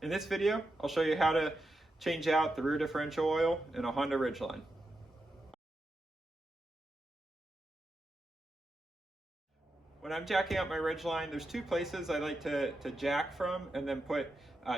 In this video, I'll show you how to change out the rear differential oil in a Honda Ridgeline. When I'm jacking out my Ridgeline, there's two places I like to jack from and then put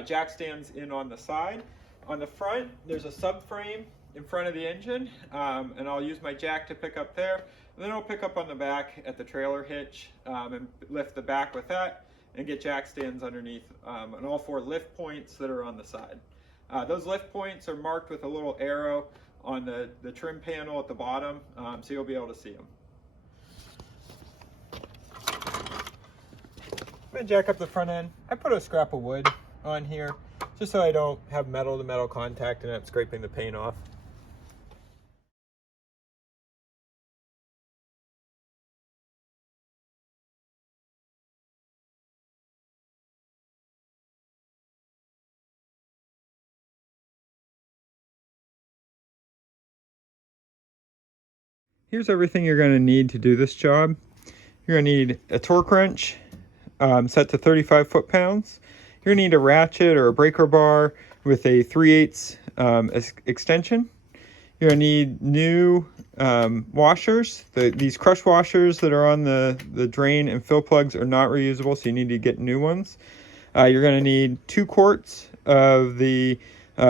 jack stands in on the side. On the front, there's a subframe in front of the engine, and I'll use my jack to pick up there. And then I'll pick up on the back at the trailer hitch and lift the back with that and get jack stands underneath on all four lift points that are on the side. Those lift points are marked with a little arrow on the trim panel at the bottom, so you'll be able to see them. I'm going to jack up the front end. I put a scrap of wood on here just so I don't have metal to metal contact and I'm scraping the paint off. Here's everything you're going to need to do this job. You're going to need a torque wrench set to 35 foot-pounds. You're going to need a ratchet or a breaker bar with a 3/8 extension. You're going to need new washers. These crush washers that are on the drain and fill plugs are not reusable, so you need to get new ones. You're going to need 2 quarts of the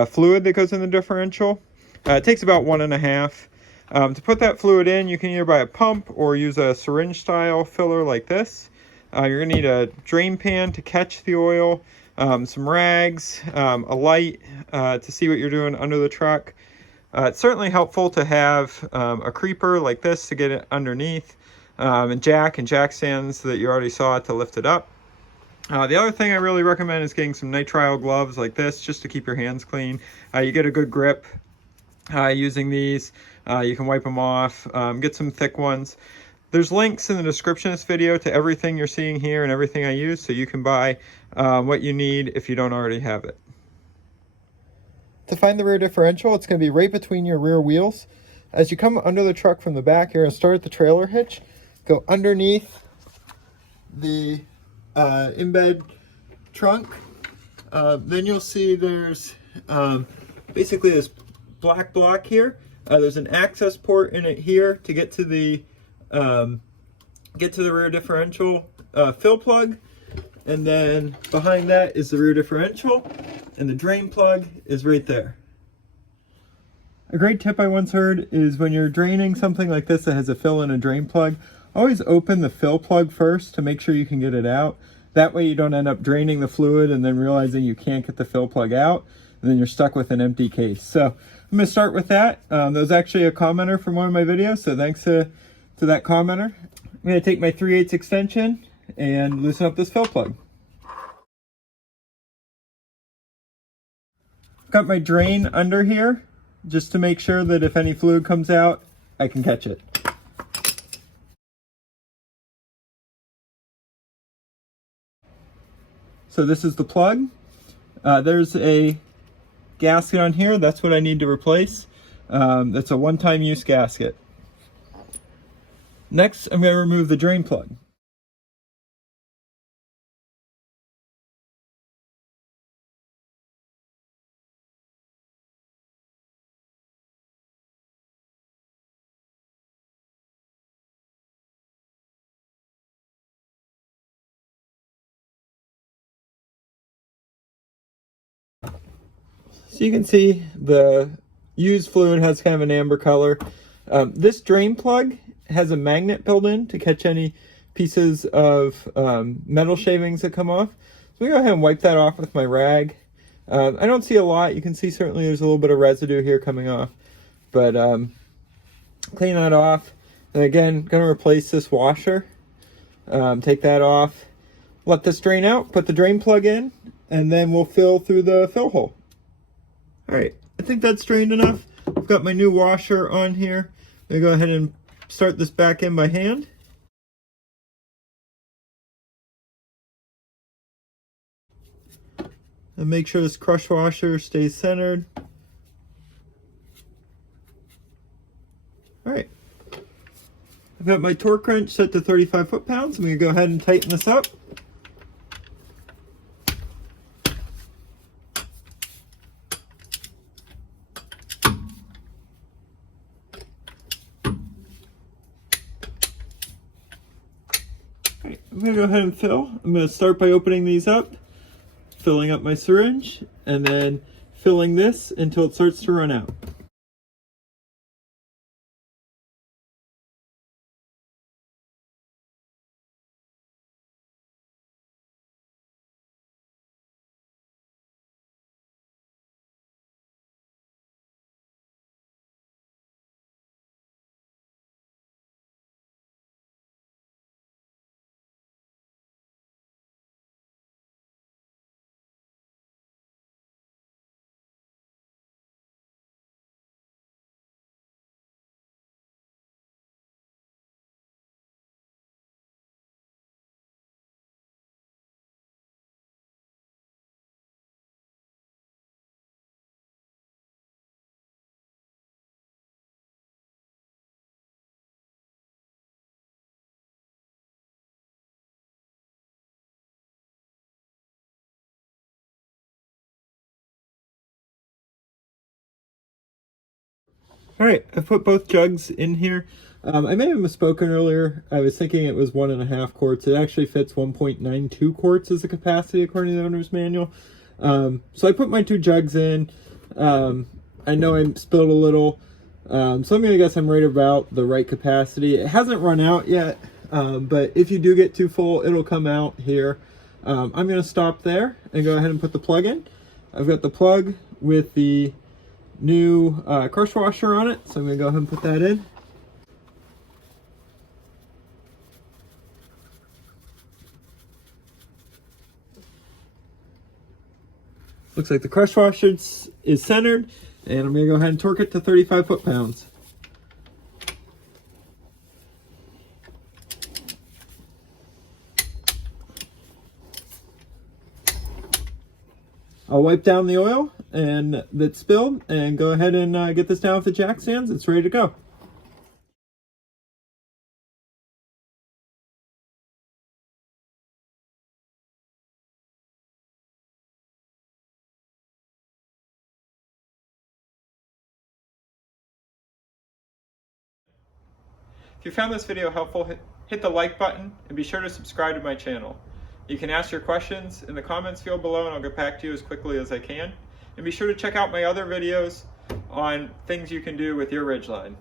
fluid that goes in the differential. It takes about 1.5. To put that fluid in, you can either buy a pump or use a syringe style filler like this. You're going to need a drain pan to catch the oil, some rags, a light to see what you're doing under the truck. It's certainly helpful to have a creeper like this to get it underneath, and jack stands that you already saw to lift it up. The other thing I really recommend is getting some nitrile gloves like this just to keep your hands clean. You get a good grip using these. You can wipe them off, get some thick ones. There's links in the description of this video to everything you're seeing here and everything I use, so you can buy what you need if you don't already have it. To find the rear differential, it's going to be right between your rear wheels. As you come under the truck from the back, you're going to start at the trailer hitch, go underneath the embed trunk. Then you'll see there's basically this black block here. There's an access port in it here to get to the rear differential fill plug, and then behind that is the rear differential, and the drain plug is right there. A great tip I once heard is when you're draining something like this that has a fill and a drain plug, always open the fill plug first to make sure you can get it out. That way you don't end up draining the fluid and then realizing you can't get the fill plug out, and then you're stuck with an empty case. So I'm going to start with that. That was actually a commenter from one of my videos, so thanks to that commenter. I'm going to take my 3/8 extension and loosen up this fill plug. I've got my drain under here just to make sure that if any fluid comes out, I can catch it. So this is the plug. There's a gasket on here. That's what I need to replace. That's a one-time use gasket. Next, I'm going to remove the drain plug. So you can see the used fluid has kind of an amber color. This drain plug has a magnet built in to catch any pieces of metal shavings that come off. So we go ahead and wipe that off with my rag. I don't see a lot. You can see certainly there's a little bit of residue here coming off, but clean that off. And again, going to replace this washer. Take that off, let this drain out, put the drain plug in, and then we'll fill through the fill hole. All right, I think that's drained enough. I've got my new washer on here. I'm gonna go ahead and start this back in by hand. And make sure this crush washer stays centered. All right, I've got my torque wrench set to 35 foot-pounds. I'm gonna go ahead and tighten this up. I'm gonna go ahead and fill. I'm gonna start by opening these up, filling up my syringe, and then filling this until it starts to run out. All right, I put both jugs in here. I may have misspoken earlier. I was thinking it was 1.5 quarts. It actually fits 1.92 quarts as the capacity according to the owner's manual. So I put my 2 jugs in. I know I spilled a little, so I'm gonna guess I'm right about the right capacity. It hasn't run out yet, but if you do get too full, it'll come out here. I'm gonna stop there and go ahead and put the plug in. I've got the plug with the new crush washer on it, so I'm gonna go ahead and put that in. Looks like the crush washer is centered, and I'm gonna go ahead and torque it to 35 foot-pounds. I'll wipe down the oil and that's spilled and go ahead and get this down with the jack stands. It's ready to go. If you found this video helpful, hit the like button and be sure to subscribe to my channel. You can ask your questions in the comments field below and I'll get back to you as quickly as I can. And be sure to check out my other videos on things you can do with your Ridgeline.